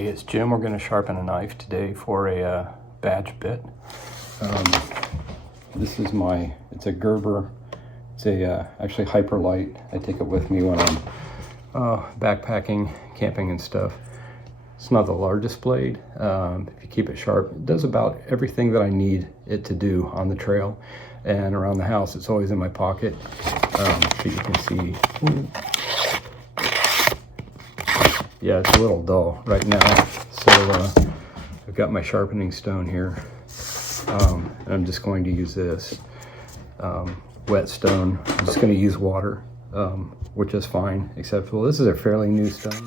Hey, it's Jim. We're going to sharpen a knife today for a badge bit. This is it's a Gerber. It's actually hyper light. I take it with me when I'm backpacking, camping and stuff. It's not the largest blade. If you keep it sharp, it does about everything that I need it to do on the trail. And around the house, it's always in my pocket. So you can see. Yeah, it's a little dull right now. So I've got my sharpening stone here. And I'm just going to use this wet stone. I'm just going to use water, which is fine, except, well, this is a fairly new stone.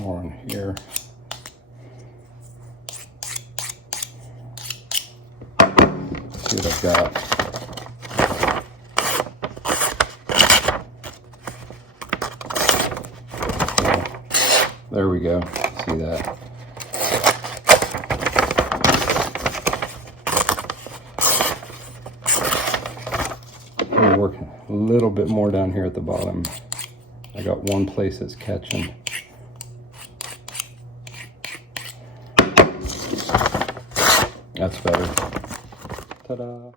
More in here. Let's see what I've got. There we go. See that? I'm working a little bit more down here at the bottom. I got one place that's catching. That's better. Ta-da!